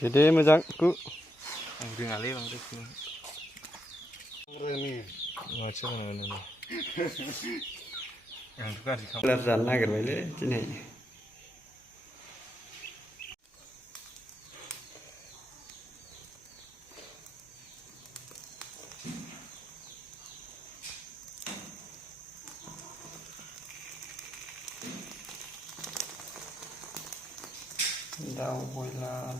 Dede moजां ku. Dengarlah bang Riki. Macam mana ni? Yang tukar di kamu. Kelar jalan nagerbaयलै दिनै. Daun bojlar.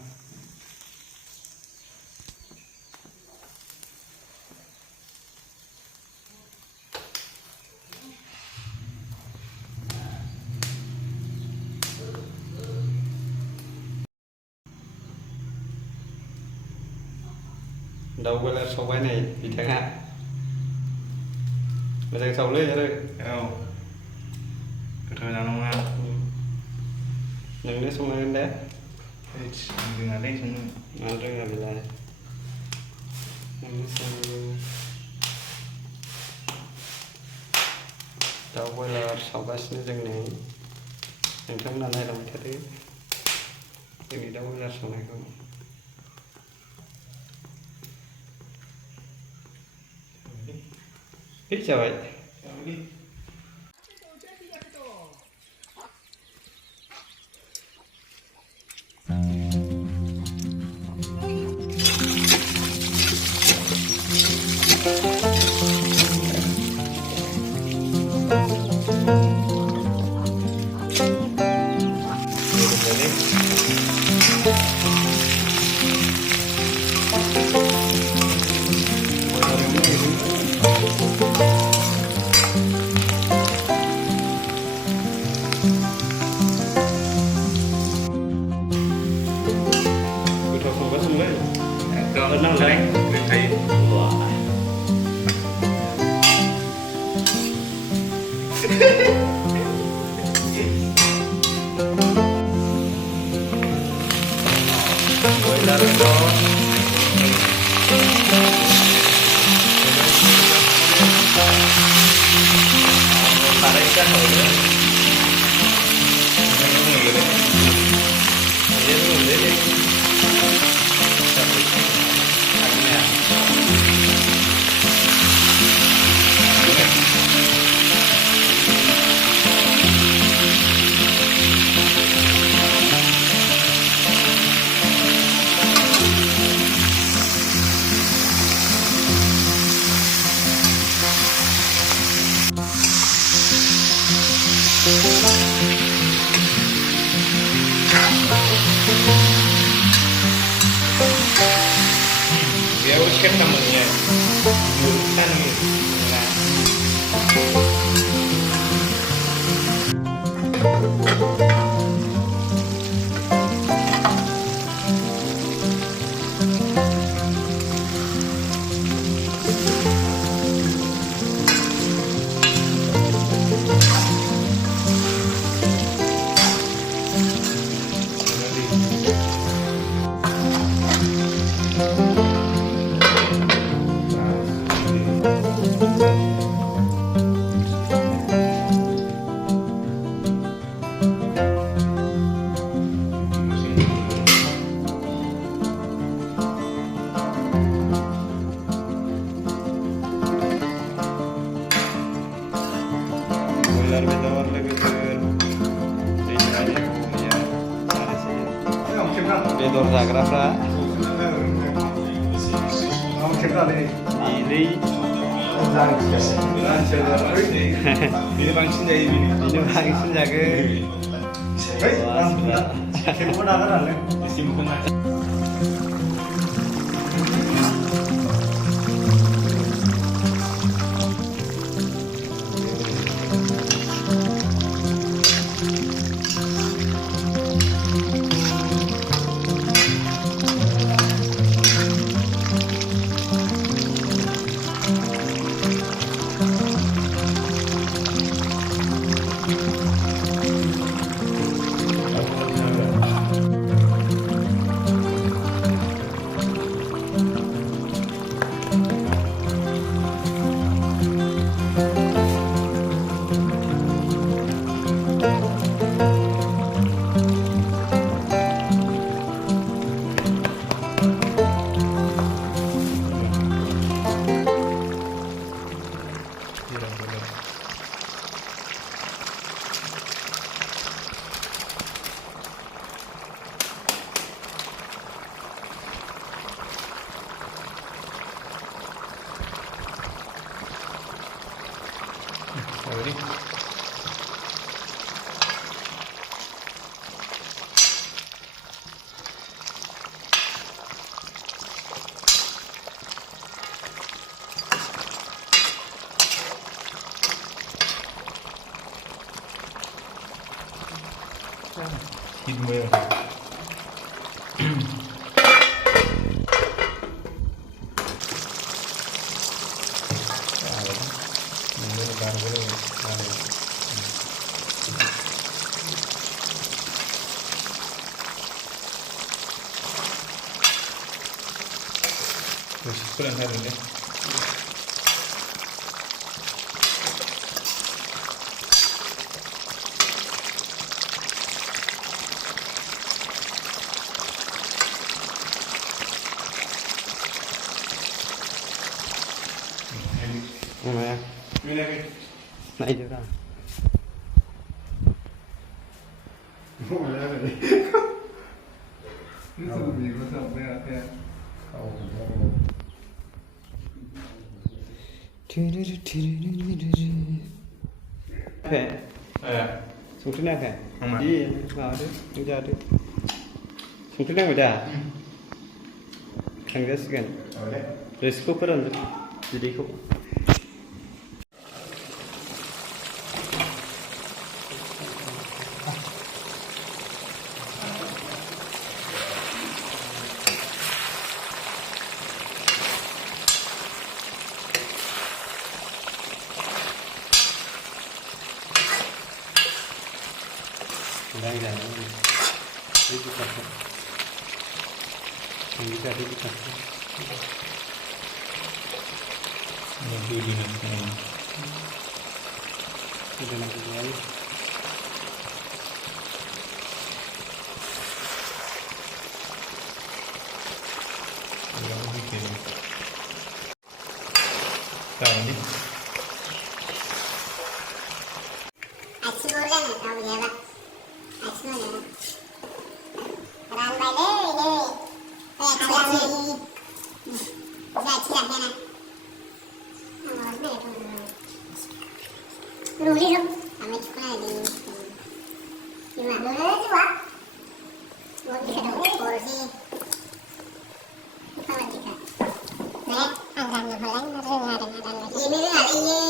Daun bojlar saवबाय नै बिथाङा मोजां सावलै आरो गोथाव जानांगौना नोंनो संनांगोन दे रोङालै संनो मानो रोङा बेलाय नोंनो संनांगौ दाउ बयलार सावगासिनो जों नै नोंथांमोना नायलांबाय थादो जोंनि दाउ बयलार सावनायखौ जाबाय Dia harus kan namanya bukan gitu. बेदर जाग्राफ्रा बिलै Ini bangsin dari ini. बिनो बांसिन जागोन Disimpan. Thịt mềm. Mình vào cái này vào đây. Terus kurang hari ini. Gimana? Naik juga. Oke. Sungguh nak kan? Di, mau deh, kerja deh. Sungguh nak muda. Tangga sekian. Risiko peran jadi kok. Đang dài nó đi đi cắt đi cắt đi cắt Ini di sini. udah nanti lagi Yang bikin. Tahu ni. Luli dong, kami cuma di gimana dulu pak? Mau bisa dong porsi apa lagi kak? Nek, angkanya paling ada ini hari ini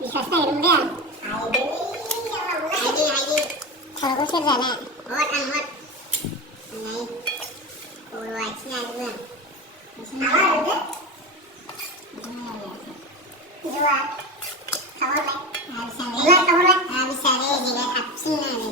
bisa saya dong dia. Hari kalau gue cerita nek, hot. Ini, kalau aja juga. Apa itu? Dua. bisa deh dengan absen ada